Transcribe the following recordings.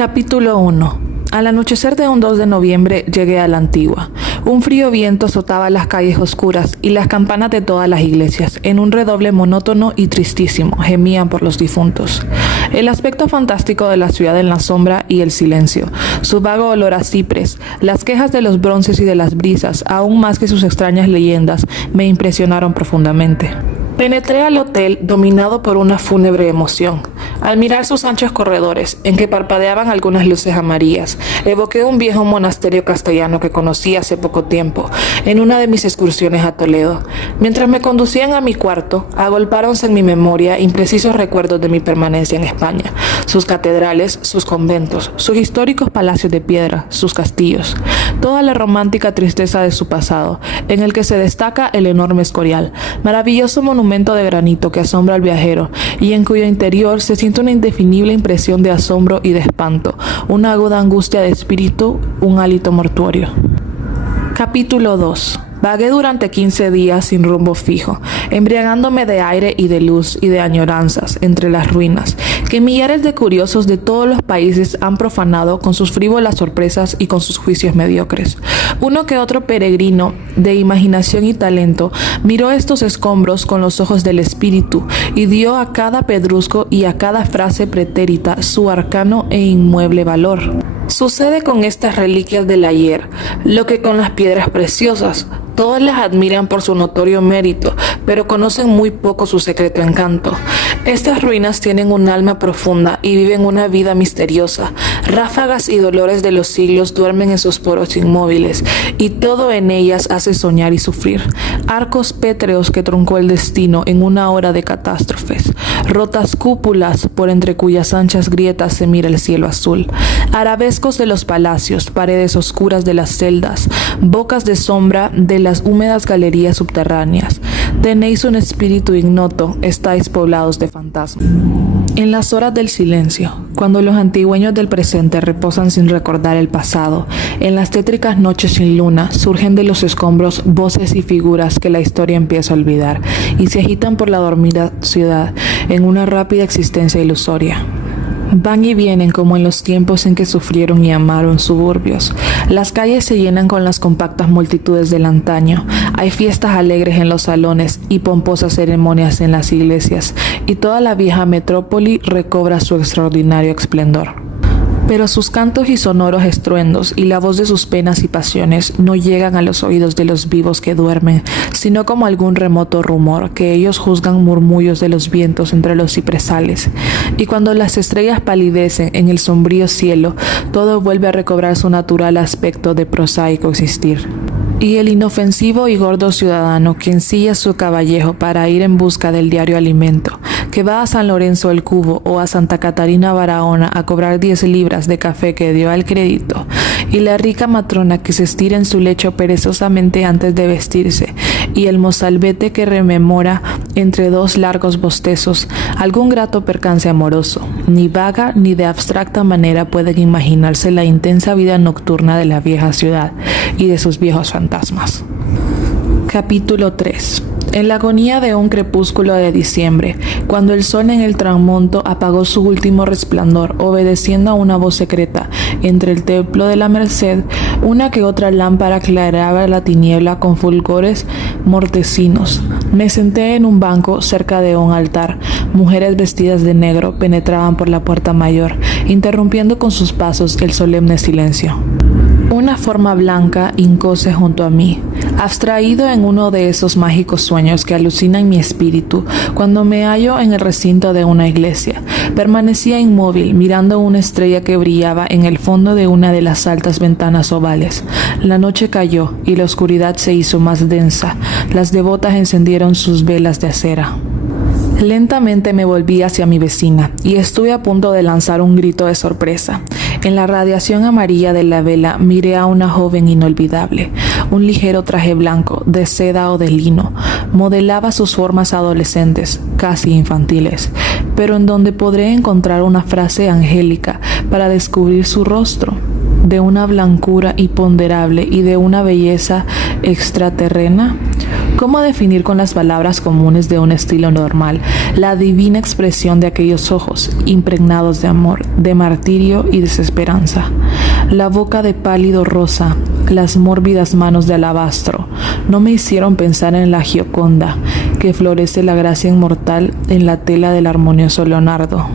Capítulo 1. Al anochecer de un 2 de noviembre llegué a la Antigua. Un frío viento azotaba las calles oscuras y las campanas de todas las iglesias, en un redoble monótono y tristísimo, gemían por los difuntos. El aspecto fantástico de la ciudad en la sombra y el silencio, su vago olor a cipres, las quejas de los bronces y de las brisas, aún más que sus extrañas leyendas, me impresionaron profundamente. Penetré al hotel dominado por una fúnebre emoción. Al mirar sus anchos corredores, en que parpadeaban algunas luces amarillas, evoqué un viejo monasterio castellano que conocí hace poco tiempo, en una de mis excursiones a Toledo. Mientras me conducían a mi cuarto, agolpáronse en mi memoria imprecisos recuerdos de mi permanencia en España, sus catedrales, sus conventos, sus históricos palacios de piedra, sus castillos, toda la romántica tristeza de su pasado, en el que se destaca el enorme Escorial, maravilloso monumento de granito que asombra al viajero y en cuyo interior se siente una indefinible impresión de asombro y de espanto, una aguda angustia de espíritu, un hálito mortuorio. Capítulo 2. Vagué durante 15 días sin rumbo fijo, embriagándome de aire y de luz y de añoranzas entre las ruinas, que millares de curiosos de todos los países han profanado con sus frívolas sorpresas y con sus juicios mediocres. Uno que otro peregrino de imaginación y talento miró estos escombros con los ojos del espíritu y dio a cada pedrusco y a cada frase pretérita su arcano e inmueble valor. Sucede con estas reliquias del ayer, lo que con las piedras preciosas. Todos las admiran por su notorio mérito, pero conocen muy poco su secreto encanto. Estas ruinas tienen un alma profunda y viven una vida misteriosa. Ráfagas y dolores de los siglos duermen en sus poros inmóviles, y todo en ellas hace soñar y sufrir. Arcos pétreos que truncó el destino en una hora de catástrofes. Rotas cúpulas por entre cuyas anchas grietas se mira el cielo azul. Arabescos de los palacios, paredes oscuras de las celdas, bocas de sombra de las húmedas galerías subterráneas. Tenéis un espíritu ignoto, estáis poblados de fantasmas. En las horas del silencio, cuando los antigüeños del presente reposan sin recordar el pasado, en las tétricas noches sin luna, surgen de los escombros voces y figuras que la historia empieza a olvidar y se agitan por la dormida ciudad en una rápida existencia ilusoria. Van y vienen como en los tiempos en que sufrieron y amaron suburbios. Las calles se llenan con las compactas multitudes del antaño. Hay fiestas alegres en los salones y pomposas ceremonias en las iglesias, y toda la vieja metrópoli recobra su extraordinario esplendor. Pero sus cantos y sonoros estruendos y la voz de sus penas y pasiones no llegan a los oídos de los vivos que duermen, sino como algún remoto rumor que ellos juzgan murmullos de los vientos entre los cipresales. Y cuando las estrellas palidecen en el sombrío cielo, todo vuelve a recobrar su natural aspecto de prosaico existir. Y el inofensivo y gordo ciudadano que ensilla su caballejo para ir en busca del diario alimento, que va a San Lorenzo el Cubo o a Santa Catarina Barahona a cobrar 10 libras de café que dio al crédito, y la rica matrona que se estira en su lecho perezosamente antes de vestirse, y el mozalbete que rememora entre dos largos bostezos algún grato percance amoroso, ni vaga ni de abstracta manera pueden imaginarse la intensa vida nocturna de la vieja ciudad y de sus viejos fantasmas. Capítulo 3. En la agonía de un crepúsculo de diciembre, cuando el sol en el tramonto apagó su último resplandor, obedeciendo a una voz secreta entre el templo de la Merced, una que otra lámpara aclaraba la tiniebla con fulgores mortecinos. Me senté en un banco cerca de un altar. Mujeres vestidas de negro penetraban por la puerta mayor, interrumpiendo con sus pasos el solemne silencio. Una forma blanca hincóse junto a mí, abstraído en uno de esos mágicos sueños que alucinan mi espíritu cuando me hallo en el recinto de una iglesia. Permanecía inmóvil, mirando una estrella que brillaba en el fondo de una de las altas ventanas ovales. La noche cayó y la oscuridad se hizo más densa. Las devotas encendieron sus velas de acera. Lentamente me volví hacia mi vecina y estuve a punto de lanzar un grito de sorpresa. En la radiación amarilla de la vela miré a una joven inolvidable. Un ligero traje blanco, de seda o de lino, modelaba sus formas adolescentes, casi infantiles, pero en donde podré encontrar una frase angélica para descubrir su rostro, de una blancura imponderable y de una belleza extraterrena. ¿Cómo definir con las palabras comunes de un estilo normal la divina expresión de aquellos ojos, impregnados de amor, de martirio y desesperanza? La boca de pálido rosa, las mórbidas manos de alabastro, no me hicieron pensar en la Gioconda, que florece la gracia inmortal en la tela del armonioso Leonardo.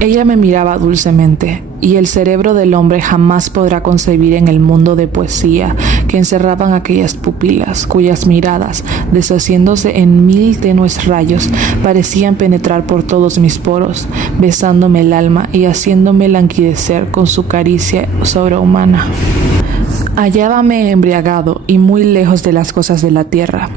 Ella me miraba dulcemente, y el cerebro del hombre jamás podrá concebir en el mundo de poesía que encerraban aquellas pupilas, cuyas miradas, deshaciéndose en 1000 tenues rayos, parecían penetrar por todos mis poros, besándome el alma y haciéndome languidecer con su caricia sobrehumana. Hallábame embriagado y muy lejos de las cosas de la tierra.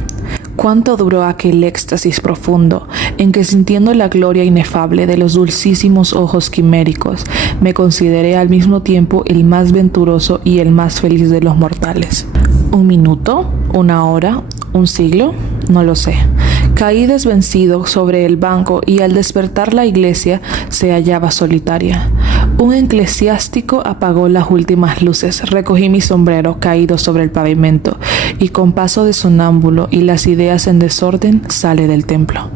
Cuánto duró aquel éxtasis profundo, en que sintiendo la gloria inefable de los dulcísimos ojos quiméricos, me consideré al mismo tiempo el más venturoso y el más feliz de los mortales. ¿Un minuto? ¿Una hora? ¿Un siglo? No lo sé. Caí desvencido sobre el banco y al despertar la iglesia se hallaba solitaria. Un eclesiástico apagó las últimas luces, recogí mi sombrero caído sobre el pavimento y con paso de sonámbulo y las ideas en desorden salí del templo.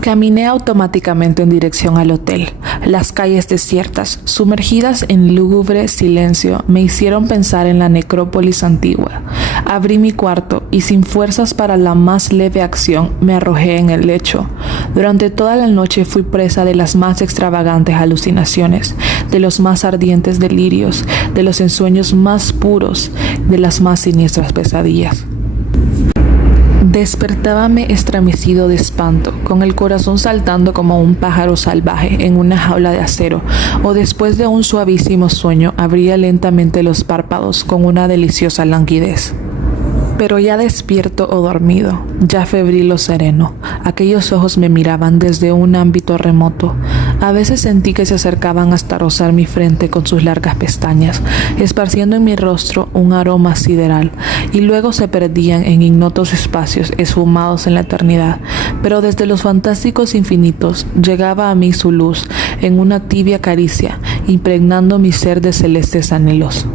Caminé automáticamente en dirección al hotel. Las calles desiertas, sumergidas en lúgubre silencio, me hicieron pensar en la necrópolis antigua. Abrí mi cuarto y sin fuerzas para la más leve acción, me arrojé en el lecho. Durante toda la noche fui presa de las más extravagantes alucinaciones, de los más ardientes delirios, de los ensueños más puros, de las más siniestras pesadillas. Despertábame estremecido de espanto, con el corazón saltando como un pájaro salvaje en una jaula de acero, o después de un suavísimo sueño abría lentamente los párpados con una deliciosa languidez. Pero ya despierto o dormido, ya febril o sereno, aquellos ojos me miraban desde un ámbito remoto. A veces sentí que se acercaban hasta rozar mi frente con sus largas pestañas, esparciendo en mi rostro un aroma sideral, y luego se perdían en ignotos espacios esfumados en la eternidad. Pero desde los fantásticos infinitos llegaba a mí su luz en una tibia caricia, impregnando mi ser de celestes anhelos.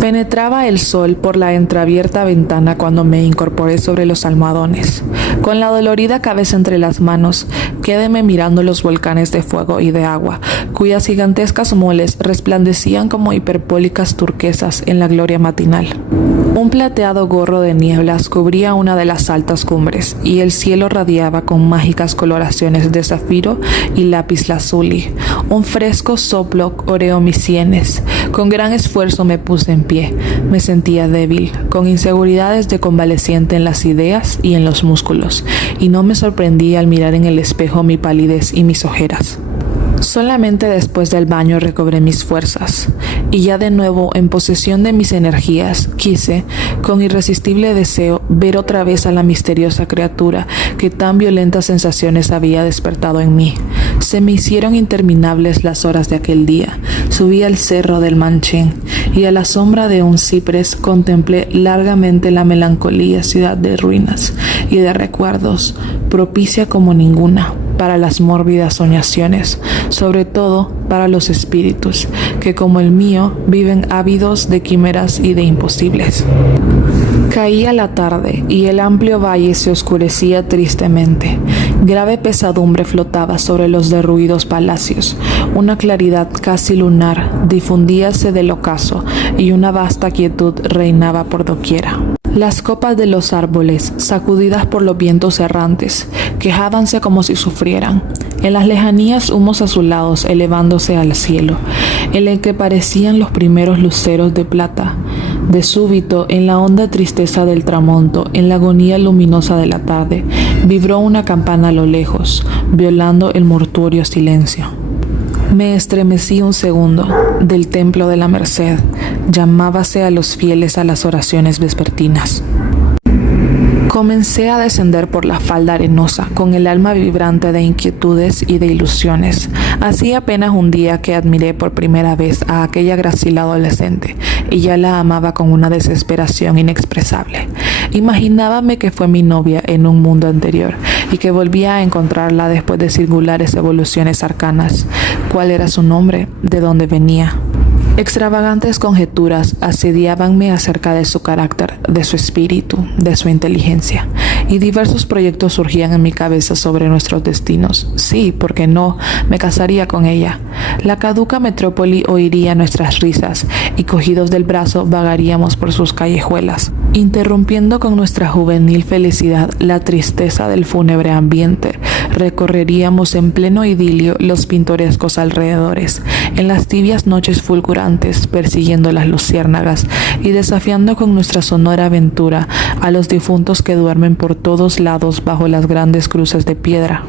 Penetraba el sol por la entreabierta ventana cuando me incorporé sobre los almohadones. Con la dolorida cabeza entre las manos, quédeme mirando los volcanes de fuego y de agua, cuyas gigantescas moles resplandecían como hiperbólicas turquesas en la gloria matinal. Un plateado gorro de nieblas cubría una de las altas cumbres, y el cielo radiaba con mágicas coloraciones de zafiro y lapislázuli. Un fresco soplo oreó mis sienes. Con gran esfuerzo me puse en pie. Me sentía débil, con inseguridades de convaleciente en las ideas y en los músculos, y no me sorprendí al mirar en el espejo mi palidez y mis ojeras. Solamente después del baño recobré mis fuerzas, y ya de nuevo en posesión de mis energías, quise, con irresistible deseo, ver otra vez a la misteriosa criatura que tan violentas sensaciones había despertado en mí. Se me hicieron interminables las horas de aquel día. Subí al cerro del Manchén, y a la sombra de un ciprés contemplé largamente la melancolía ciudad de ruinas y de recuerdos, propicia como ninguna para las mórbidas soñaciones, sobre todo para los espíritus, que como el mío viven ávidos de quimeras y de imposibles. Caía la tarde y el amplio valle se oscurecía tristemente. Grave pesadumbre flotaba sobre los derruidos palacios. Una claridad casi lunar difundíase del ocaso y una vasta quietud reinaba por doquiera. Las copas de los árboles, sacudidas por los vientos errantes, quejábanse como si sufrieran. En las lejanías humos azulados elevándose al cielo, en el que parecían los primeros luceros de plata. De súbito, en la honda tristeza del tramonto, en la agonía luminosa de la tarde, vibró una campana a lo lejos, violando el mortuorio silencio. Me estremecí un segundo. Del templo de la Merced llamábase a los fieles a las oraciones vespertinas. Comencé a descender por la falda arenosa, con el alma vibrante de inquietudes y de ilusiones. Hacía apenas un día que admiré por primera vez a aquella grácil adolescente, y ya la amaba con una desesperación inexpresable. Imaginábame que fue mi novia en un mundo anterior, y que volvía a encontrarla después de singulares evoluciones arcanas. ¿Cuál era su nombre? ¿De dónde venía? Extravagantes conjeturas asediábanme acerca de su carácter, de su espíritu, de su inteligencia, y diversos proyectos surgían en mi cabeza sobre nuestros destinos. Sí, ¿por qué no? Me casaría con ella. La caduca metrópoli oiría nuestras risas y cogidos del brazo vagaríamos por sus callejuelas, interrumpiendo con nuestra juvenil felicidad la tristeza del fúnebre ambiente. Recorreríamos en pleno idilio los pintorescos alrededores, en las tibias noches fulgurantes, persiguiendo las luciérnagas y desafiando con nuestra sonora aventura a los difuntos que duermen por todos lados bajo las grandes cruces de piedra.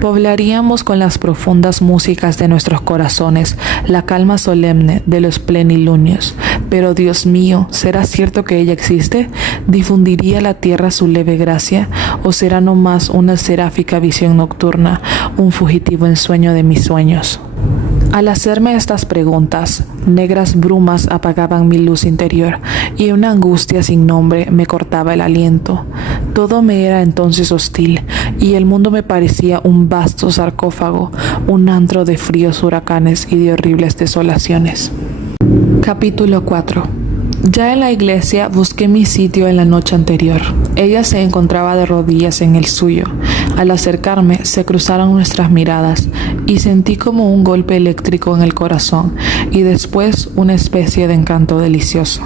Poblaríamos con las profundas músicas de nuestros corazones la calma solemne de los plenilunios. Pero Dios mío, ¿será cierto que ella existe? ¿Difundiría la tierra su leve gracia? ¿O será nomás una seráfica visión nocturna, un fugitivo ensueño de mis sueños? Al hacerme estas preguntas, negras brumas apagaban mi luz interior y una angustia sin nombre me cortaba el aliento. Todo me era entonces hostil y el mundo me parecía un vasto sarcófago, un antro de fríos huracanes y de horribles desolaciones. Capítulo 4. Ya en la iglesia busqué mi sitio en la noche anterior. Ella se encontraba de rodillas en el suyo. Al acercarme, se cruzaron nuestras miradas y sentí como un golpe eléctrico en el corazón y después una especie de encanto delicioso.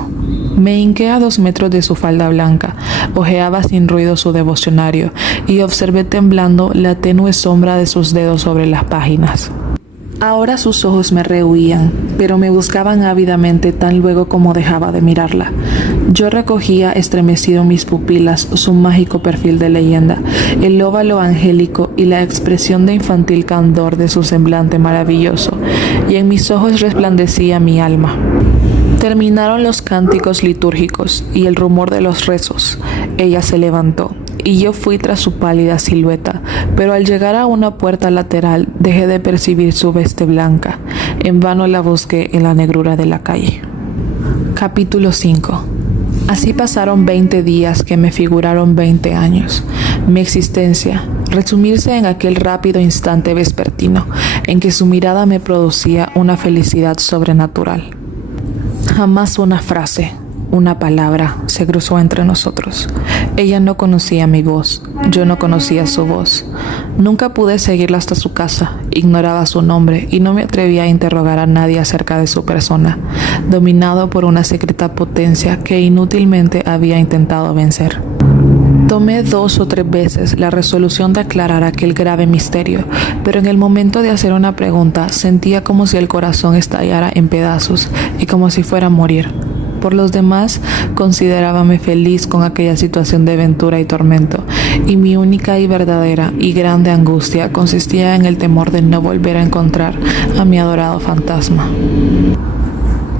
Me hinqué a 2 metros de su falda blanca, hojeaba sin ruido su devocionario y observé temblando la tenue sombra de sus dedos sobre las páginas. Ahora sus ojos me rehuían, pero me buscaban ávidamente tan luego como dejaba de mirarla. Yo recogía estremecido en mis pupilas su mágico perfil de leyenda, el óvalo angélico y la expresión de infantil candor de su semblante maravilloso, y en mis ojos resplandecía mi alma. Terminaron los cánticos litúrgicos y el rumor de los rezos. Ella se levantó y yo fui tras su pálida silueta, pero al llegar a una puerta lateral dejé de percibir su veste blanca. En vano la busqué en la negrura de la calle. Capítulo 5. Así pasaron 20 días que me figuraron 20 años. Mi existencia, resumirse en aquel rápido instante vespertino en que su mirada me producía una felicidad sobrenatural. Jamás una frase, una palabra se cruzó entre nosotros. Ella no conocía mi voz, yo no conocía su voz. Nunca pude seguirla hasta su casa, ignoraba su nombre y no me atrevía a interrogar a nadie acerca de su persona, dominado por una secreta potencia que inútilmente había intentado vencer. Tomé 2 o 3 veces la resolución de aclarar aquel grave misterio, pero en el momento de hacer una pregunta sentía como si el corazón estallara en pedazos y como si fuera a morir. Por los demás, considerábame feliz con aquella situación de aventura y tormento, y mi única y verdadera y grande angustia consistía en el temor de no volver a encontrar a mi adorado fantasma.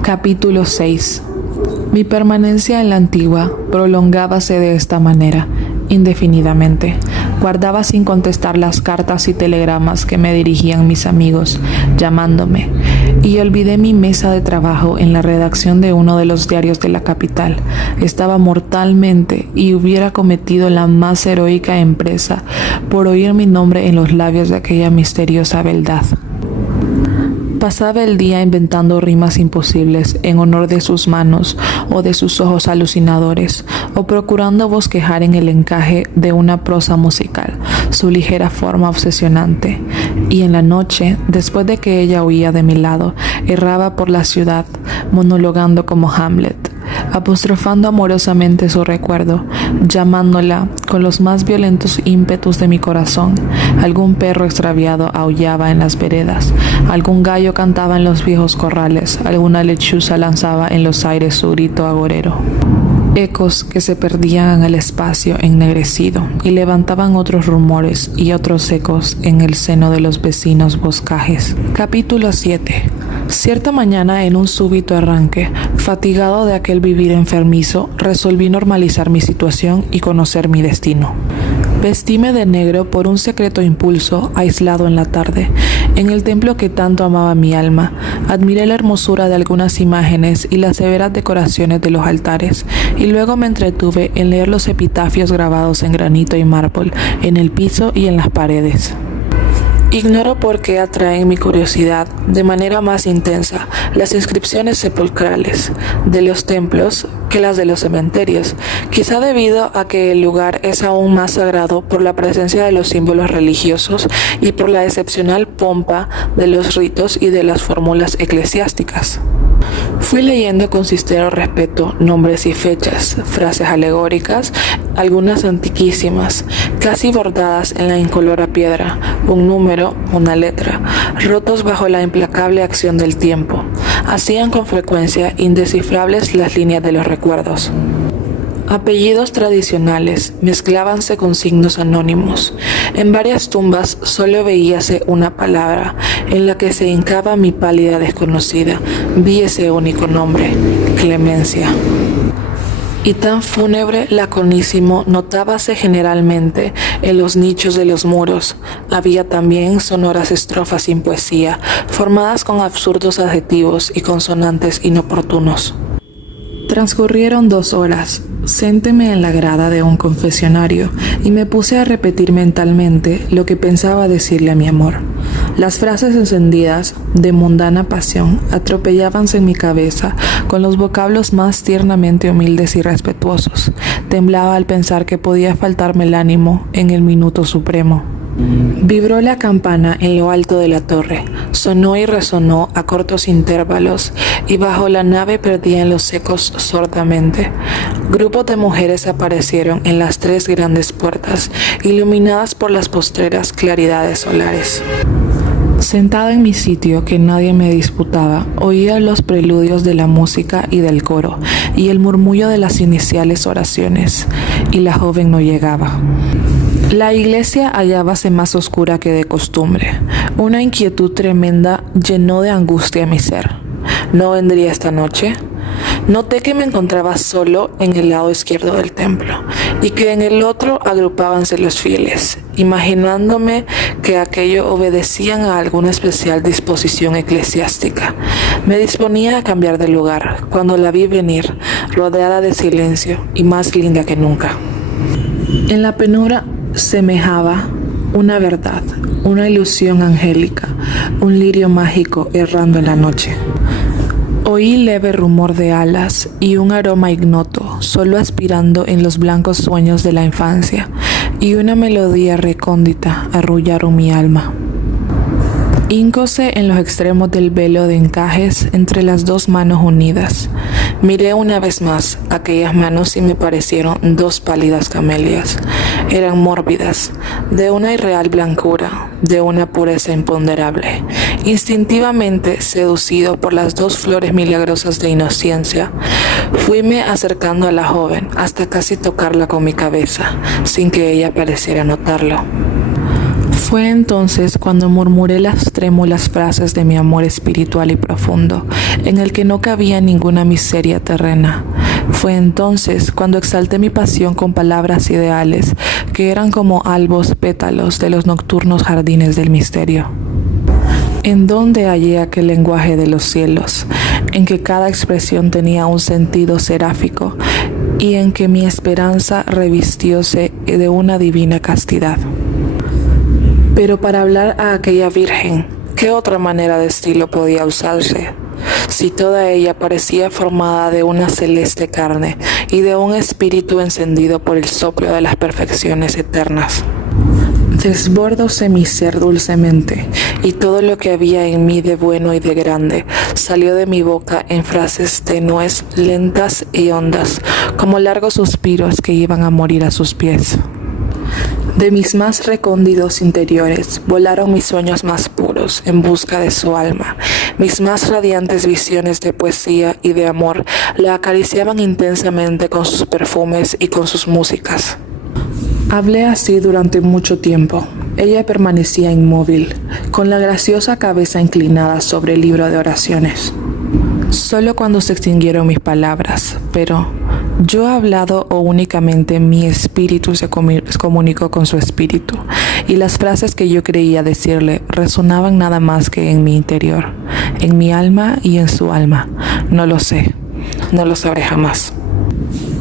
Capítulo 6. Mi permanencia en la Antigua prolongábase de esta manera, indefinidamente. Guardaba sin contestar las cartas y telegramas que me dirigían mis amigos, llamándome, y olvidé mi mesa de trabajo en la redacción de uno de los diarios de la capital. Estaba mortalmente y hubiera cometido la más heroica empresa por oír mi nombre en los labios de aquella misteriosa beldad. Pasaba el día inventando rimas imposibles en honor de sus manos o de sus ojos alucinadores, o procurando bosquejar en el encaje de una prosa musical su ligera forma obsesionante. Y en la noche, después de que ella huía de mi lado, erraba por la ciudad, monologando como Hamlet, apostrofando amorosamente su recuerdo, llamándola con los más violentos ímpetus de mi corazón. Algún perro extraviado aullaba en las veredas, algún gallo cantaba en los viejos corrales, alguna lechuza lanzaba en los aires su grito agorero. Ecos que se perdían en el espacio ennegrecido y levantaban otros rumores y otros ecos en el seno de los vecinos boscajes. Capítulo 7. Cierta mañana, en un súbito arranque, fatigado de aquel vivir enfermizo, resolví normalizar mi situación y conocer mi destino. Vestíme de negro por un secreto impulso, aislado en la tarde, en el templo que tanto amaba mi alma. Admiré la hermosura de algunas imágenes y las severas decoraciones de los altares, y luego me entretuve en leer los epitafios grabados en granito y mármol, en el piso y en las paredes. Ignoro por qué atraen mi curiosidad de manera más intensa las inscripciones sepulcrales de los templos que las de los cementerios, quizá debido a que el lugar es aún más sagrado por la presencia de los símbolos religiosos y por la excepcional pompa de los ritos y de las fórmulas eclesiásticas. Fui leyendo con sincero respeto nombres y fechas, frases alegóricas, algunas antiquísimas, casi bordadas en la incolora piedra, un número, una letra, rotos bajo la implacable acción del tiempo. Hacían con frecuencia indescifrables las líneas de los recuerdos. Apellidos tradicionales mezclábanse con signos anónimos. En varias tumbas solo veíase una palabra en la que se hincaba mi pálida desconocida. Vi ese único nombre, Clemencia. Y tan fúnebre, laconísimo, notábase generalmente en los nichos de los muros. Había también sonoras estrofas sin poesía, formadas con absurdos adjetivos y consonantes inoportunos. Transcurrieron 2 horas. Sénteme en la grada de un confesionario y me puse a repetir mentalmente lo que pensaba decirle a mi amor. Las frases encendidas de mundana pasión atropellábanse en mi cabeza con los vocablos más tiernamente humildes y respetuosos. Temblaba al pensar que podía faltarme el ánimo en el minuto supremo. Vibró la campana en lo alto de la torre, sonó y resonó a cortos intervalos, y bajo la nave perdían los ecos sordamente. Grupos de mujeres aparecieron en las 3 grandes puertas, iluminadas por las postreras claridades solares. Sentado en mi sitio que nadie me disputaba, oía los preludios de la música y del coro, y el murmullo de las iniciales oraciones, y la joven no llegaba. La iglesia hallábase más oscura que de costumbre. Una inquietud tremenda llenó de angustia mi ser. ¿No vendría esta noche? Noté que me encontraba solo en el lado izquierdo del templo y que en el otro agrupábanse los fieles, imaginándome que aquello obedecían a alguna especial disposición eclesiástica. Me disponía a cambiar de lugar cuando la vi venir, rodeada de silencio y más linda que nunca. En la penumbra semejaba una verdad, una ilusión angélica, un lirio mágico errando en la noche. Oí leve rumor de alas y un aroma ignoto, solo aspirando en los blancos sueños de la infancia, y una melodía recóndita arrullaron mi alma. Híncose en los extremos del velo de encajes entre las 2 manos unidas. Miré una vez más aquellas manos y me parecieron 2 pálidas camelias. Eran mórbidas, de una irreal blancura, de una pureza imponderable. Instintivamente, seducido por las 2 flores milagrosas de inocencia, fuime acercando a la joven hasta casi tocarla con mi cabeza, sin que ella pareciera notarlo. Fue entonces cuando murmuré las trémulas frases de mi amor espiritual y profundo, en el que no cabía ninguna miseria terrena. Fue entonces cuando exalté mi pasión con palabras ideales, que eran como albos pétalos de los nocturnos jardines del misterio. ¿En dónde hallé aquel lenguaje de los cielos, en que cada expresión tenía un sentido seráfico y en que mi esperanza revistióse de una divina castidad? Pero para hablar a aquella virgen, ¿qué otra manera de estilo podía usarse? Si toda ella parecía formada de una celeste carne y de un espíritu encendido por el soplo de las perfecciones eternas. Desbordóse mi ser dulcemente, y todo lo que había en mí de bueno y de grande salió de mi boca en frases tenues, lentas y hondas, como largos suspiros que iban a morir a sus pies. De mis más recónditos interiores volaron mis sueños más puros en busca de su alma. Mis más radiantes visiones de poesía y de amor la acariciaban intensamente con sus perfumes y con sus músicas. Hablé así durante mucho tiempo. Ella permanecía inmóvil, con la graciosa cabeza inclinada sobre el libro de oraciones. Solo cuando se extinguieron mis palabras, pero ¿yo he hablado o únicamente mi espíritu se comunicó con su espíritu? Y las frases que yo creía decirle resonaban nada más que en mi interior, en mi alma y en su alma. No lo sé, no lo sabré jamás.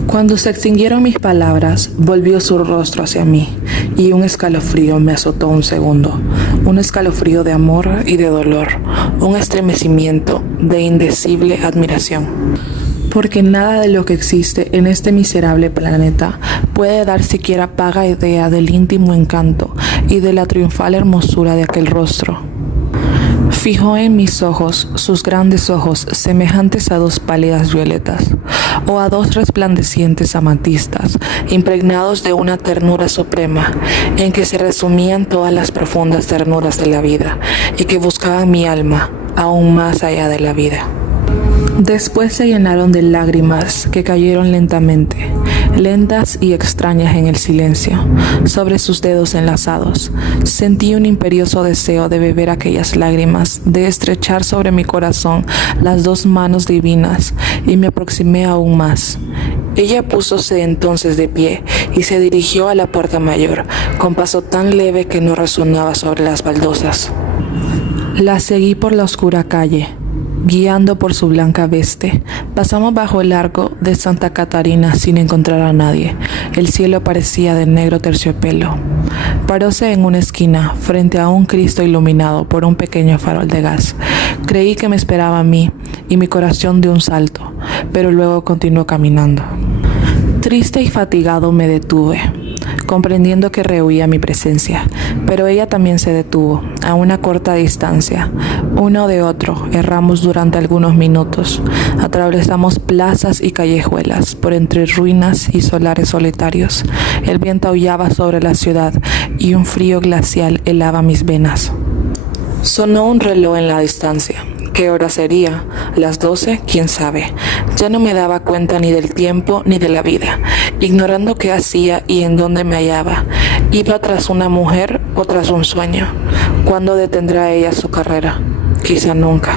Cuando se extinguieron mis palabras, volvió su rostro hacia mí, y un escalofrío me azotó un segundo, un escalofrío de amor y de dolor, un estremecimiento de indecible admiración. Porque nada de lo que existe en este miserable planeta puede dar siquiera vaga idea del íntimo encanto y de la triunfal hermosura de aquel rostro. Fijó en mis ojos sus grandes ojos semejantes a dos pálidas violetas, o a dos resplandecientes amatistas, impregnados de una ternura suprema, en que se resumían todas las profundas ternuras de la vida, y que buscaban mi alma, aún más allá de la vida. Después se llenaron de lágrimas que cayeron lentamente, lentas y extrañas en el silencio, sobre sus dedos enlazados. Sentí un imperioso deseo de beber aquellas lágrimas, de estrechar sobre mi corazón las dos manos divinas, y me aproximé aún más. Ella púsose entonces de pie y se dirigió a la puerta mayor, con paso tan leve que no resonaba sobre las baldosas. La seguí por la oscura calle. Guiando por su blanca veste, pasamos bajo el arco de Santa Catarina sin encontrar a nadie. El cielo parecía de negro terciopelo. Paróse en una esquina, frente a un Cristo iluminado por un pequeño farol de gas. Creí que me esperaba a mí, y mi corazón dio un salto, pero luego continuó caminando. Triste y fatigado me detuve, comprendiendo que rehuía mi presencia, pero ella también se detuvo, a una corta distancia. Uno de otro, erramos durante algunos minutos, atravesamos plazas y callejuelas, por entre ruinas y solares solitarios. El viento aullaba sobre la ciudad y un frío glacial helaba mis venas. Sonó un reloj en la distancia. ¿Qué hora sería? ¿Las 12? ¿Quién sabe? Ya no me daba cuenta ni del tiempo ni de la vida, ignorando qué hacía y en dónde me hallaba. ¿Iba tras una mujer o tras un sueño? ¿Cuándo detendrá ella su carrera? Quizá nunca.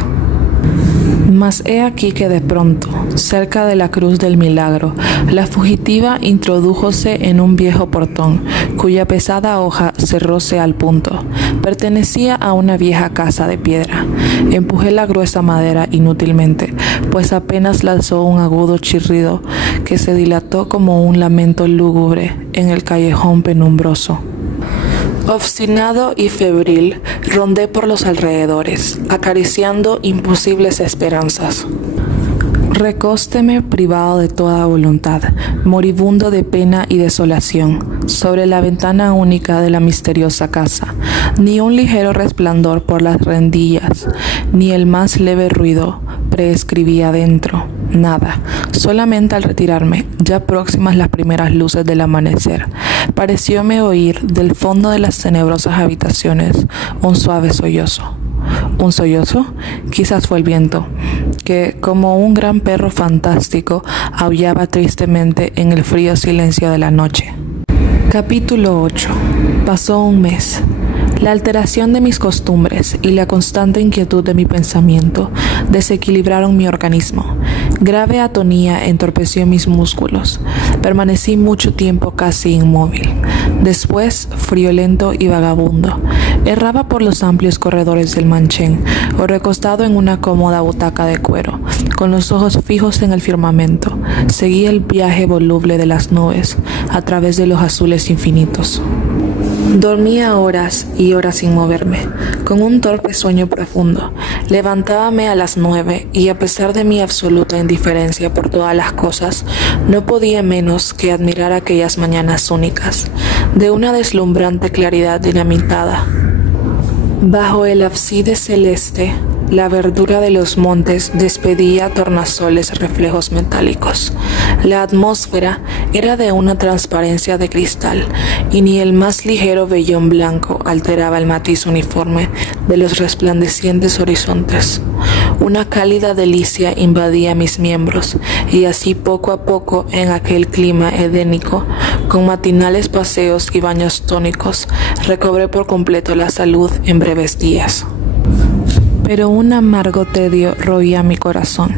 Mas he aquí que de pronto, cerca de la Cruz del Milagro, la fugitiva introdújose en un viejo portón, cuya pesada hoja cerróse al punto. Pertenecía a una vieja casa de piedra. Empujé la gruesa madera inútilmente, pues apenas lanzó un agudo chirrido que se dilató como un lamento lúgubre en el callejón penumbroso. Obstinado y febril, rondé por los alrededores, acariciando imposibles esperanzas. Recósteme privado de toda voluntad, moribundo de pena y desolación, sobre la ventana única de la misteriosa casa. Ni un ligero resplandor por las rendillas, ni el más leve ruido prescribía dentro. Nada, solamente al retirarme, ya próximas las primeras luces del amanecer, parecióme oír del fondo de las tenebrosas habitaciones un suave sollozo. ¿Un sollozo? Quizás fue el viento, que, como un gran perro fantástico, aullaba tristemente en el frío silencio de la noche. Capítulo 8. Pasó un mes. La alteración de mis costumbres y la constante inquietud de mi pensamiento desequilibraron mi organismo. Grave atonía entorpeció mis músculos. Permanecí mucho tiempo casi inmóvil. Después, friolento y vagabundo, erraba por los amplios corredores del Manchén o recostado en una cómoda butaca de cuero, con los ojos fijos en el firmamento. Seguía el viaje voluble de las nubes a través de los azules infinitos. Dormía horas y horas sin moverme, con un torpe sueño profundo. Levantábame a las 9 y a pesar de mi absoluta indiferencia por todas las cosas, no podía menos que admirar aquellas mañanas únicas, de una deslumbrante claridad dinamitada. Bajo el ábside celeste, la verdura de los montes despedía tornasoles reflejos metálicos. La atmósfera era de una transparencia de cristal y ni el más ligero vellón blanco alteraba el matiz uniforme de los resplandecientes horizontes. Una cálida delicia invadía mis miembros y así poco a poco en aquel clima edénico, con matinales paseos y baños tónicos, recobré por completo la salud en breves días. Pero un amargo tedio roía mi corazón.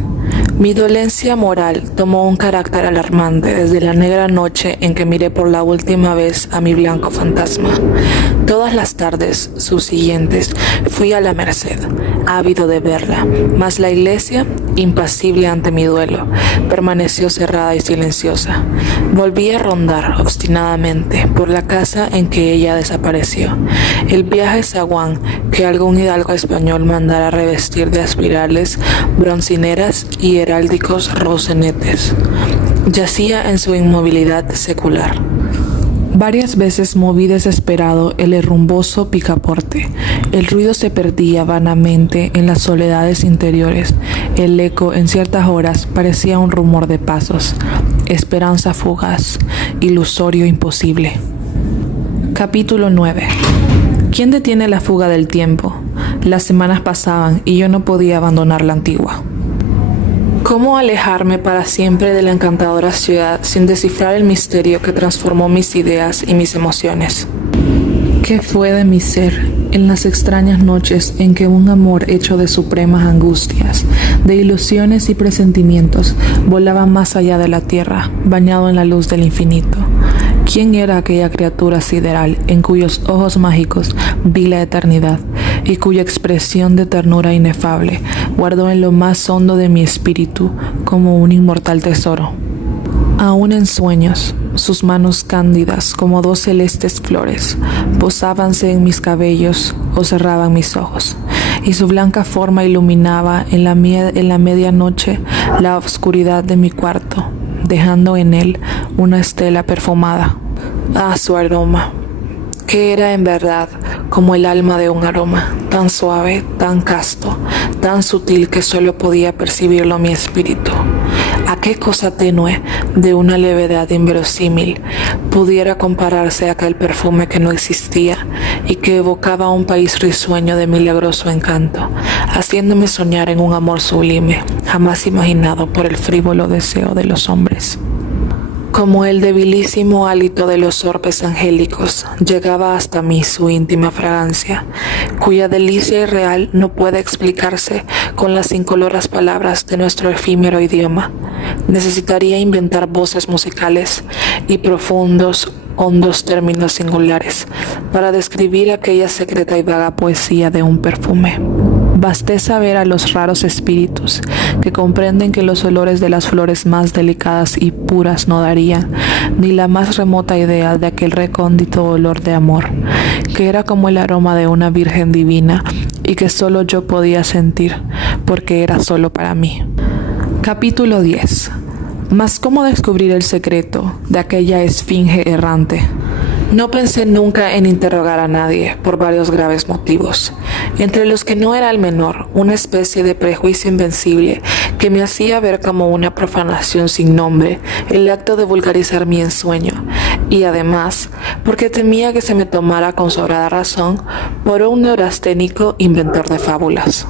Mi dolencia moral tomó un carácter alarmante desde la negra noche en que miré por la última vez a mi blanco fantasma. Todas las tardes subsiguientes fui a la Merced, ávido de verla, mas la iglesia, impasible ante mi duelo, permaneció cerrada y silenciosa. Volví a rondar obstinadamente por la casa en que ella desapareció. El viaje zaguán que algún hidalgo español mandara revestir de espirales, broncineras y heráldicos rosenetes yacía en su inmovilidad secular. Varias veces moví desesperado el herrumboso picaporte. El ruido se perdía vanamente en las soledades interiores. El eco en ciertas horas parecía un rumor de pasos. Esperanza fugaz, ilusorio imposible. Capítulo 9. ¿Quién detiene la fuga del tiempo? Las semanas pasaban y yo no podía abandonar la Antigua. ¿Cómo alejarme para siempre de la encantadora ciudad sin descifrar el misterio que transformó mis ideas y mis emociones? ¿Qué fue de mi ser en las extrañas noches en que un amor hecho de supremas angustias, de ilusiones y presentimientos, volaba más allá de la tierra, bañado en la luz del infinito? ¿Quién era aquella criatura sideral en cuyos ojos mágicos vi la eternidad y cuya expresión de ternura inefable guardó en lo más hondo de mi espíritu como un inmortal tesoro? Aún en sueños, sus manos cándidas como dos celestes flores posábanse en mis cabellos o cerraban mis ojos, y su blanca forma iluminaba en la medianoche la oscuridad de mi cuarto, dejando en él una estela perfumada. Ah, su aroma, que era en verdad como el alma de un aroma, tan suave, tan casto, tan sutil que solo podía percibirlo mi espíritu. ¿A qué cosa tenue, de una levedad inverosímil, pudiera compararse a aquel perfume que no existía y que evocaba un país risueño de milagroso encanto, haciéndome soñar en un amor sublime, jamás imaginado por el frívolo deseo de los hombres? Como el debilísimo hálito de los orbes angélicos, llegaba hasta mí su íntima fragancia, cuya delicia irreal no puede explicarse con las incoloras palabras de nuestro efímero idioma. Necesitaría inventar voces musicales y profundos, hondos términos singulares para describir aquella secreta y vaga poesía de un perfume. Basté saber a los raros espíritus que comprenden que los olores de las flores más delicadas y puras no darían ni la más remota idea de aquel recóndito olor de amor, que era como el aroma de una virgen divina y que solo yo podía sentir, porque era solo para mí. Capítulo 10. Mas ¿cómo descubrir el secreto de aquella esfinge errante? No pensé nunca en interrogar a nadie por varios graves motivos, entre los que no era el menor una especie de prejuicio invencible que me hacía ver como una profanación sin nombre el acto de vulgarizar mi ensueño, y además porque temía que se me tomara con sobrada razón por un neurasténico inventor de fábulas.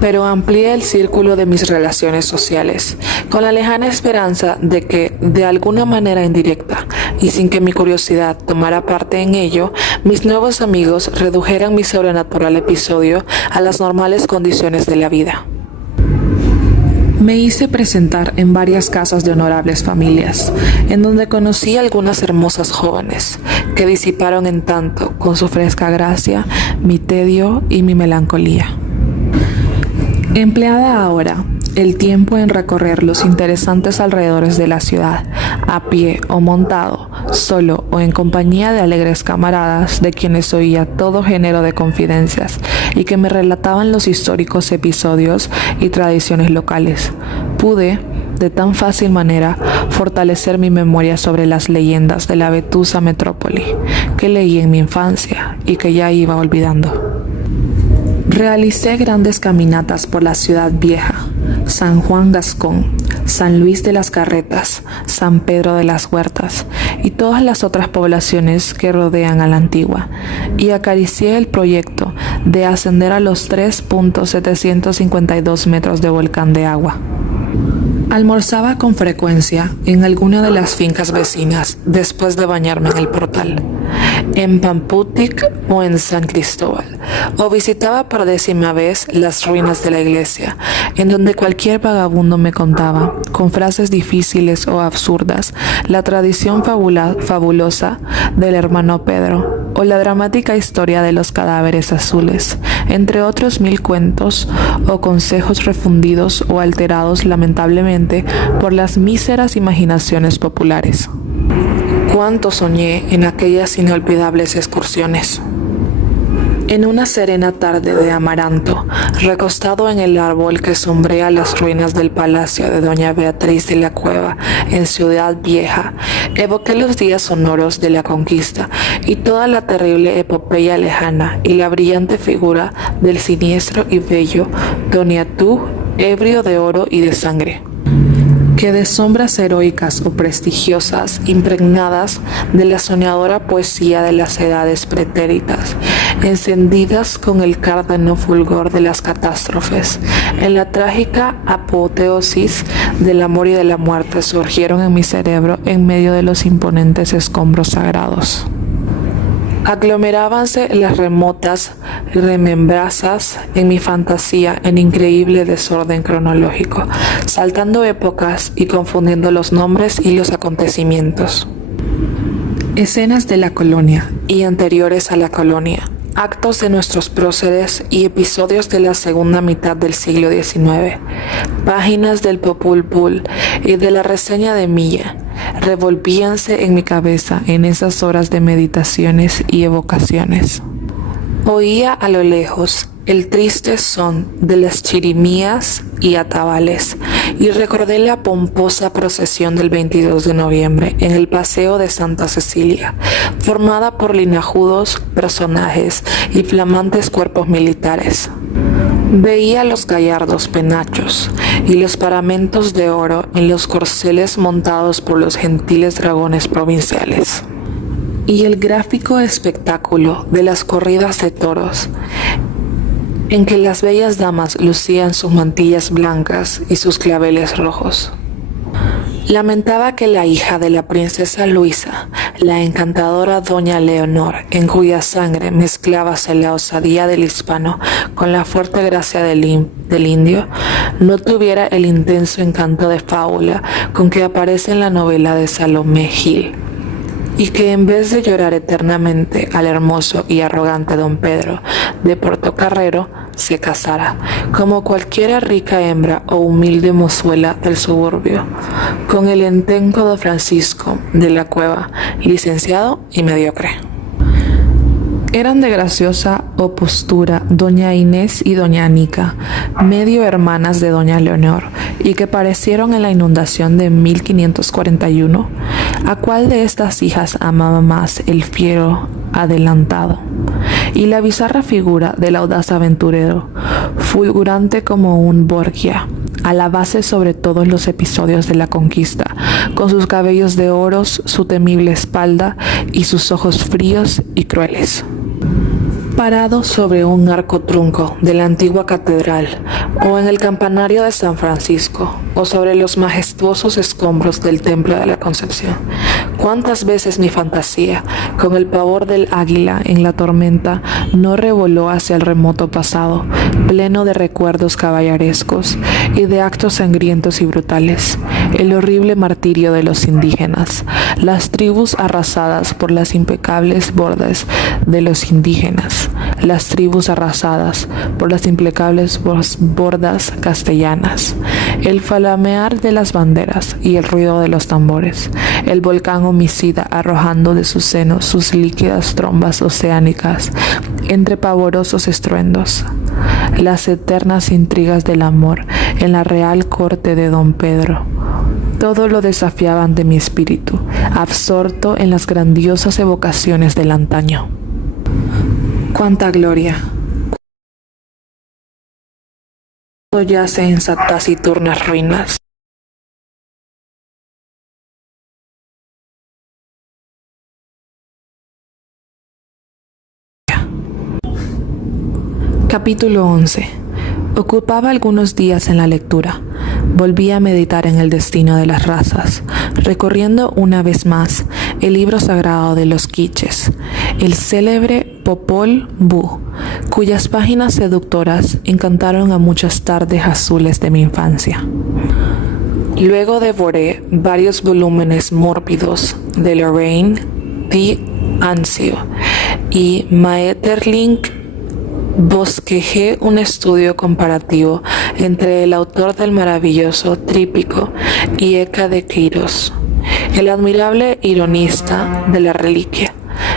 Pero amplié el círculo de mis relaciones sociales, con la lejana esperanza de que, de alguna manera indirecta, y sin que mi curiosidad tomara parte en ello, mis nuevos amigos redujeran mi sobrenatural episodio a las normales condiciones de la vida. Me hice presentar en varias casas de honorables familias, en donde conocí a algunas hermosas jóvenes, que disiparon en tanto, con su fresca gracia, mi tedio y mi melancolía. Empleada ahora el tiempo en recorrer los interesantes alrededores de la ciudad, a pie o montado, solo o en compañía de alegres camaradas de quienes oía todo género de confidencias y que me relataban los históricos episodios y tradiciones locales, pude, de tan fácil manera, fortalecer mi memoria sobre las leyendas de la vetusta metrópoli que leí en mi infancia y que ya iba olvidando. Realicé grandes caminatas por la ciudad vieja, San Juan Gascón, San Luis de las Carretas, San Pedro de las Huertas y todas las otras poblaciones que rodean a la Antigua, y acaricié el proyecto de ascender a los 3.752 metros de volcán de agua. Almorzaba con frecuencia en alguna de las fincas vecinas después de bañarme en el portal, en Pamputic o en San Cristóbal, o visitaba por 10ª vez las ruinas de la iglesia, en donde cualquier vagabundo me contaba, con frases difíciles o absurdas, la tradición fabulosa del hermano Pedro, o la dramática historia de los cadáveres azules, entre otros 1000 cuentos o consejos refundidos o alterados lamentablemente por las míseras imaginaciones populares. Cuánto soñé en aquellas inolvidables excursiones. En una serena tarde de amaranto, recostado en el árbol que sombrea las ruinas del palacio de doña Beatriz de la Cueva en Ciudad Vieja, evoqué los días sonoros de la conquista y toda la terrible epopeya lejana y la brillante figura del siniestro y bello Doniatú, ebrio de oro y de sangre, que de sombras heroicas o prestigiosas, impregnadas de la soñadora poesía de las edades pretéritas, encendidas con el cárdeno fulgor de las catástrofes, en la trágica apoteosis del amor y de la muerte, surgieron en mi cerebro en medio de los imponentes escombros sagrados. Aglomerábanse las remotas remembranzas en mi fantasía en increíble desorden cronológico, saltando épocas y confundiendo los nombres y los acontecimientos. Escenas de la colonia y anteriores a la colonia, actos de nuestros próceres y episodios de la segunda mitad del siglo XIX, páginas del Popol Vuh y de la reseña de Milla, revolvíanse en mi cabeza en esas horas de meditaciones y evocaciones. Oía a lo lejos el triste son de las chirimías y atabales, y recordé la pomposa procesión del 22 de noviembre en el Paseo de Santa Cecilia, formada por linajudos personajes y flamantes cuerpos militares. Veía los gallardos penachos y los paramentos de oro en los corceles montados por los gentiles dragones provinciales, y el gráfico espectáculo de las corridas de toros, en que las bellas damas lucían sus mantillas blancas y sus claveles rojos. Lamentaba que la hija de la princesa Luisa, la encantadora doña Leonor, en cuya sangre mezclábase la osadía del hispano con la fuerte gracia del indio, no tuviera el intenso encanto de fábula con que aparece en la novela de Salomé Gil, y que en vez de llorar eternamente al hermoso y arrogante don Pedro de Portocarrero, se casara, como cualquiera rica hembra o humilde mozuela del suburbio, con el entenco don Francisco de la Cueva, licenciado y mediocre. Eran de graciosa opostura doña Inés y doña Anica, medio hermanas de doña Leonor, y que parecieron en la inundación de 1541. ¿A cuál de estas hijas amaba más el fiero adelantado? Y la bizarra figura del audaz aventurero, fulgurante como un Borgia, a la base sobre todos los episodios de la conquista, con sus cabellos de oros, su temible espalda y sus ojos fríos y crueles. Parado sobre un arco trunco de la antigua catedral, o en el campanario de San Francisco, o sobre los majestuosos escombros del Templo de la Concepción, cuántas veces mi fantasía, con el pavor del águila en la tormenta, no revoló hacia el remoto pasado, pleno de recuerdos caballerescos y de actos sangrientos y brutales, el horrible martirio de los indígenas, las tribus arrasadas por las impecables bordas de los indígenas, las tribus arrasadas por las implacables bordas castellanas, el flamear de las banderas y el ruido de los tambores, el volcán homicida arrojando de sus senos sus líquidas trombas oceánicas entre pavorosos estruendos, las eternas intrigas del amor en la real corte de don Pedro. Todo lo desafiaba ante mi espíritu, absorto en las grandiosas evocaciones del antaño. ¡Cuánta gloria! Todo yace en taciturnas ruinas. Capítulo 11. Ocupaba algunos días en la lectura. Volví a meditar en el destino de las razas, recorriendo una vez más el libro sagrado de los quiches, el célebre Popol Vuh, cuyas páginas seductoras encantaron a muchas tardes azules de mi infancia. Luego devoré varios volúmenes mórbidos de Lorraine D. Anzio y Maeterlinck. Bosquejé un estudio comparativo entre el autor del maravilloso Tríptico y Eca de Queiroz, el admirable ironista de la reliquia,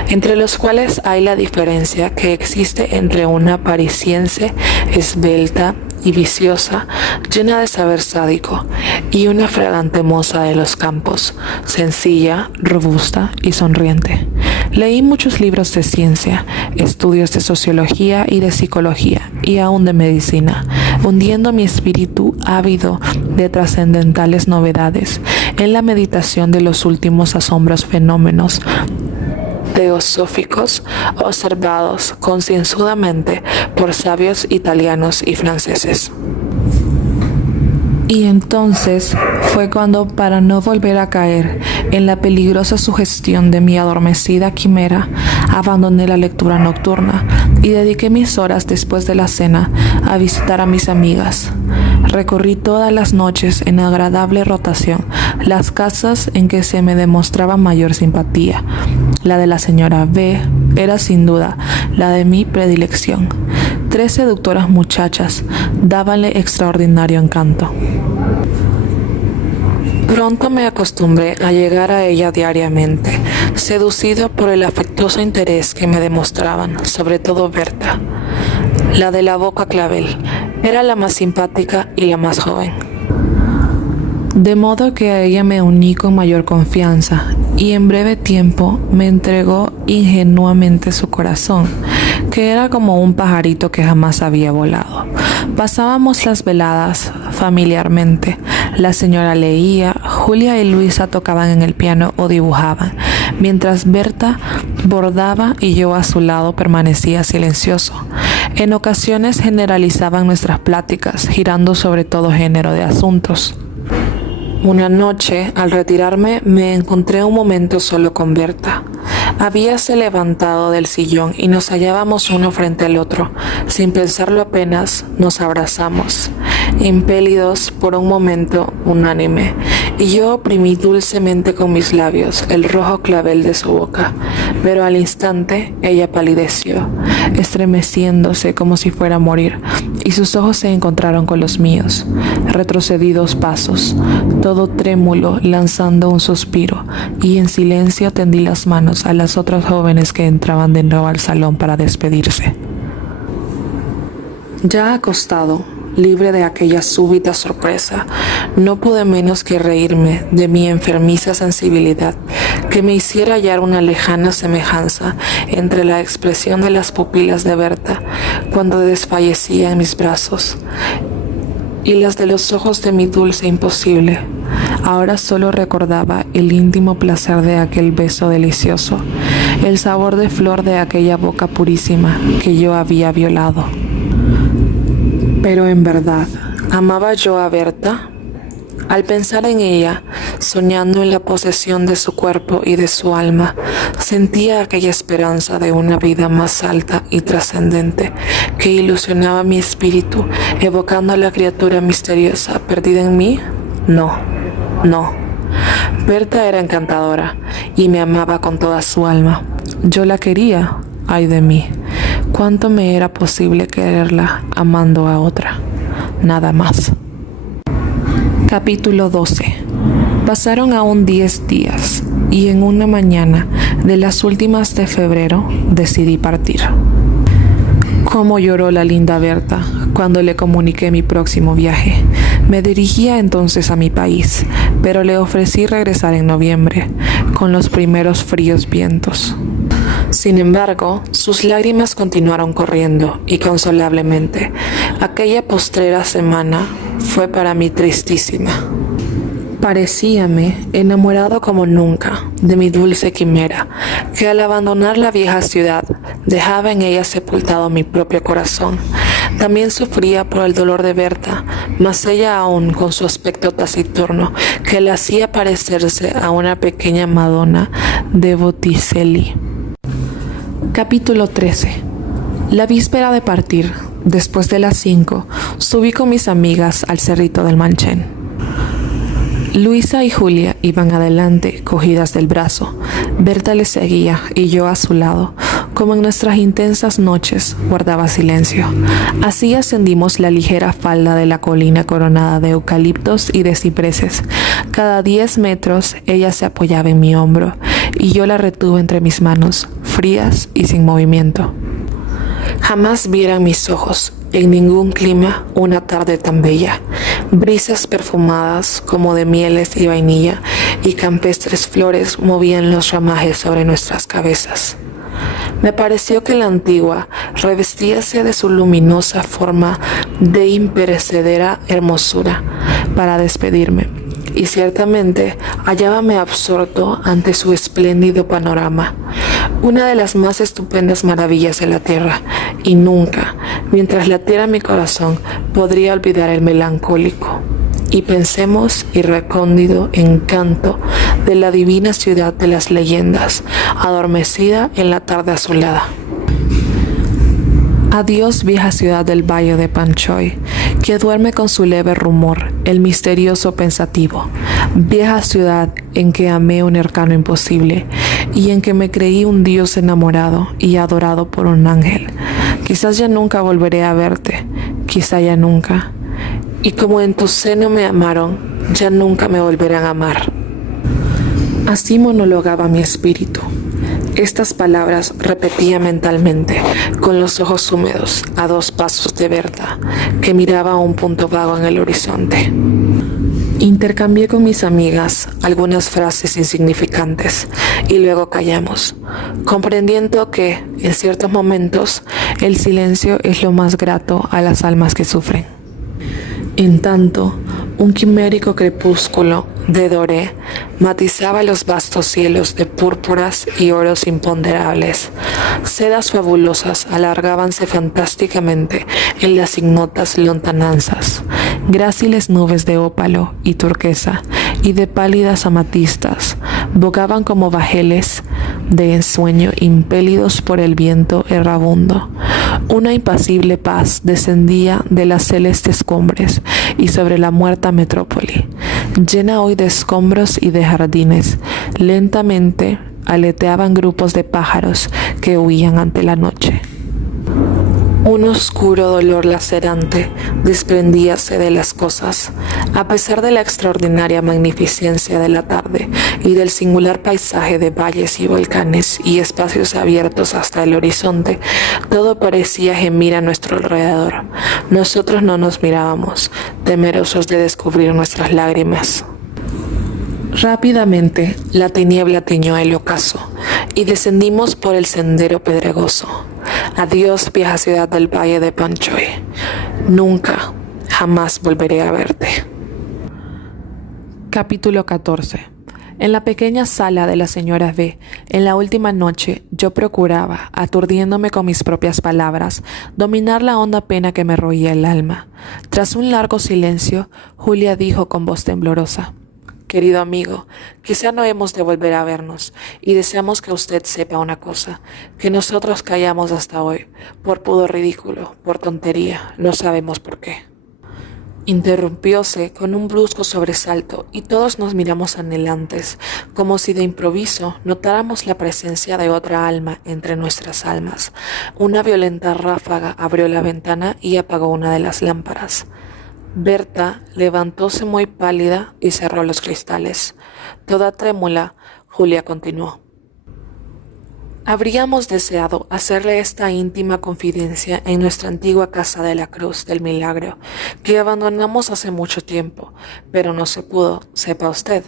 entre los cuales hay la diferencia que existe entre una parisiense esbelta y viciosa, llena de saber sádico, y una fragante moza de los campos, sencilla, robusta y sonriente. Leí muchos libros de ciencia, estudios de sociología y de psicología, y aún de medicina, hundiendo mi espíritu ávido de trascendentales novedades en la meditación de los últimos asombros fenómenos teosóficos observados concienzudamente por sabios italianos y franceses. Y entonces fue cuando, para no volver a caer en la peligrosa sugestión de mi adormecida quimera, abandoné la lectura nocturna y dediqué mis horas después de la cena a visitar a mis amigas. Recorrí todas las noches en agradable rotación las casas en que se me demostraba mayor simpatía. La de la señora B era sin duda la de mi predilección. 3 seductoras muchachas dábanle extraordinario encanto. Pronto me acostumbré a llegar a ella diariamente, seducido por el afectuoso interés que me demostraban, sobre todo Berta. La de la boca clavel era la más simpática y la más joven. De modo que a ella me uní con mayor confianza y en breve tiempo me entregó ingenuamente su corazón, que era como un pajarito que jamás había volado. Pasábamos las veladas familiarmente. La señora leía, Julia y Luisa tocaban en el piano o dibujaban, mientras Berta bordaba y yo a su lado permanecía silencioso. En ocasiones generalizaban nuestras pláticas, girando sobre todo género de asuntos. Una noche, al retirarme, me encontré un momento solo con Berta. Habíase levantado del sillón y nos hallábamos uno frente al otro. Sin pensarlo apenas, nos abrazamos, impelidos por un momento unánime, y yo oprimí dulcemente con mis labios el rojo clavel de su boca. Pero al instante, ella palideció, estremeciéndose como si fuera a morir, y sus ojos se encontraron con los míos. Retrocedí 2 pasos, todo trémulo, lanzando un suspiro, y en silencio tendí las manos a las otras jóvenes que entraban de nuevo al salón para despedirse. Ya acostado, libre de aquella súbita sorpresa, no pude menos que reírme de mi enfermiza sensibilidad, que me hiciera hallar una lejana semejanza entre la expresión de las pupilas de Berta cuando desfallecía en mis brazos y las de los ojos de mi dulce imposible. Ahora solo recordaba el íntimo placer de aquel beso delicioso, el sabor de flor de aquella boca purísima que yo había violado. Pero en verdad, ¿amaba yo a Berta? Al pensar en ella, soñando en la posesión de su cuerpo y de su alma, sentía aquella esperanza de una vida más alta y trascendente que ilusionaba mi espíritu, evocando a la criatura misteriosa perdida en mí. No. Berta era encantadora y me amaba con toda su alma. Yo la quería, ay de mí. ¿Cuánto me era posible quererla amando a otra? Nada más. Capítulo 12. Pasaron aún 10 días y en una mañana de las últimas de febrero decidí partir. Cómo lloró la linda Berta cuando le comuniqué mi próximo viaje. Me dirigía entonces a mi país, pero le ofrecí regresar en noviembre, con los primeros fríos vientos. Sin embargo, sus lágrimas continuaron corriendo inconsolablemente. Aquella postrera semana fue para mí tristísima. Parecíame enamorado como nunca de mi dulce quimera, que al abandonar la vieja ciudad dejaba en ella sepultado mi propio corazón. También sufría por el dolor de Berta, mas ella aún con su aspecto taciturno, que le hacía parecerse a una pequeña Madonna de Botticelli. Capítulo 13. La víspera de partir, después de las 5, subí con mis amigas al Cerrito del Manchén. Luisa y Julia iban adelante, cogidas del brazo. Berta les seguía y yo a su lado. Como en nuestras intensas noches, guardaba silencio. Así ascendimos la ligera falda de la colina coronada de eucaliptos y de cipreses. Cada 10 metros ella se apoyaba en mi hombro y yo la retuve entre mis manos, frías y sin movimiento. Jamás vieran mis ojos, en ningún clima, una tarde tan bella. Brisas perfumadas como de mieles y vainilla y campestres flores movían los ramajes sobre nuestras cabezas. Me pareció que la antigua revestíase de su luminosa forma de imperecedera hermosura para despedirme, y ciertamente hallábame absorto ante su espléndido panorama, una de las más estupendas maravillas de la tierra, y nunca, mientras latiera mi corazón, podría olvidar el melancólico y pensemos y recóndito encanto de la divina ciudad de las leyendas, adormecida en la tarde azulada. Adiós, vieja ciudad del valle de Panchoy, que duerme con su leve rumor, el misterioso pensativo. Vieja ciudad en que amé un arcano imposible y en que me creí un dios enamorado y adorado por un ángel. Quizás ya nunca volveré a verte, quizá ya nunca. Y como en tu seno me amaron, ya nunca me volverán a amar. Así monologaba mi espíritu. Estas palabras repetía mentalmente, con los ojos húmedos, a 2 pasos de Berta, que miraba a un punto vago en el horizonte. Intercambié con mis amigas algunas frases insignificantes y luego callamos, comprendiendo que, en ciertos momentos, el silencio es lo más grato a las almas que sufren. En tanto, un quimérico crepúsculo de doré matizaba los vastos cielos de púrpuras y oros imponderables. Sedas fabulosas alargábanse fantásticamente en las ignotas lontananzas. Gráciles nubes de ópalo y turquesa y de pálidas amatistas bogaban como bajeles de ensueño impelidos por el viento errabundo. Una impasible paz descendía de las celestes cumbres y sobre la muerta metrópoli, llena hoy de escombros y de jardines. Lentamente aleteaban grupos de pájaros que huían ante la noche. Un oscuro dolor lacerante desprendíase de las cosas, a pesar de la extraordinaria magnificencia de la tarde y del singular paisaje de valles y volcanes y espacios abiertos hasta el horizonte. Todo parecía gemir a nuestro alrededor. Nosotros no nos mirábamos, temerosos de descubrir nuestras lágrimas. Rápidamente la tiniebla tiñó el ocaso y descendimos por el sendero pedregoso. Adiós, vieja ciudad del valle de Panchoy. Nunca, jamás volveré a verte. Capítulo 14. En la pequeña sala de la señora B, en la última noche, yo procuraba, aturdiéndome con mis propias palabras, dominar la honda pena que me roía el alma. Tras un largo silencio, Julia dijo con voz temblorosa: Querido amigo, quizá no hemos de volver a vernos, y deseamos que usted sepa una cosa, que nosotros callamos hasta hoy, por pudor ridículo, por tontería, no sabemos por qué. Interrumpióse con un brusco sobresalto, y todos nos miramos anhelantes, como si de improviso notáramos la presencia de otra alma entre nuestras almas. Una violenta ráfaga abrió la ventana y apagó una de las lámparas. Berta levantóse muy pálida y cerró los cristales. Toda trémula, Julia continuó: Habríamos deseado hacerle esta íntima confidencia en nuestra antigua casa de la Cruz del Milagro, que abandonamos hace mucho tiempo, pero no se pudo, sepa usted,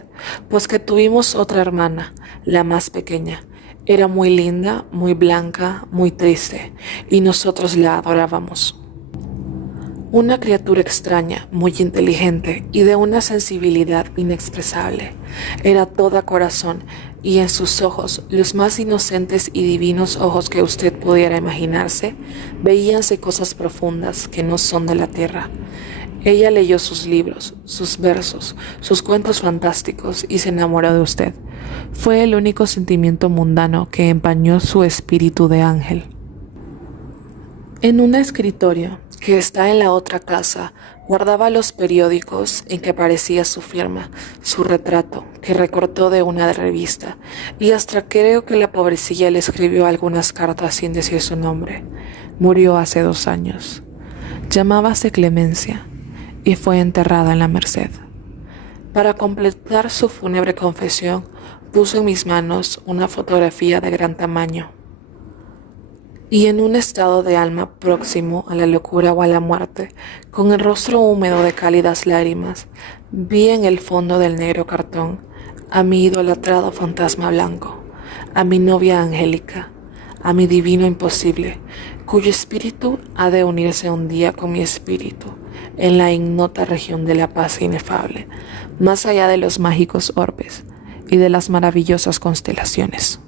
pues que tuvimos otra hermana, la más pequeña. Era muy linda, muy blanca, muy triste, y nosotros la adorábamos. Una criatura extraña, muy inteligente y de una sensibilidad inexpresable. Era toda corazón y en sus ojos, los más inocentes y divinos ojos que usted pudiera imaginarse, veíanse cosas profundas que no son de la tierra. Ella leyó sus libros, sus versos, sus cuentos fantásticos y se enamoró de usted. Fue el único sentimiento mundano que empañó su espíritu de ángel. En un escritorio que está en la otra casa, guardaba los periódicos en que aparecía su firma, su retrato, que recortó de una revista, y hasta creo que la pobrecilla le escribió algunas cartas sin decir su nombre. Murió hace 2 años. Llamábase Clemencia, y fue enterrada en la Merced. Para completar su fúnebre confesión, puso en mis manos una fotografía de gran tamaño. Y en un estado de alma próximo a la locura o a la muerte, con el rostro húmedo de cálidas lágrimas, vi en el fondo del negro cartón a mi idolatrado fantasma blanco, a mi novia angélica, a mi divino imposible, cuyo espíritu ha de unirse un día con mi espíritu en la ignota región de la paz inefable, más allá de los mágicos orbes y de las maravillosas constelaciones.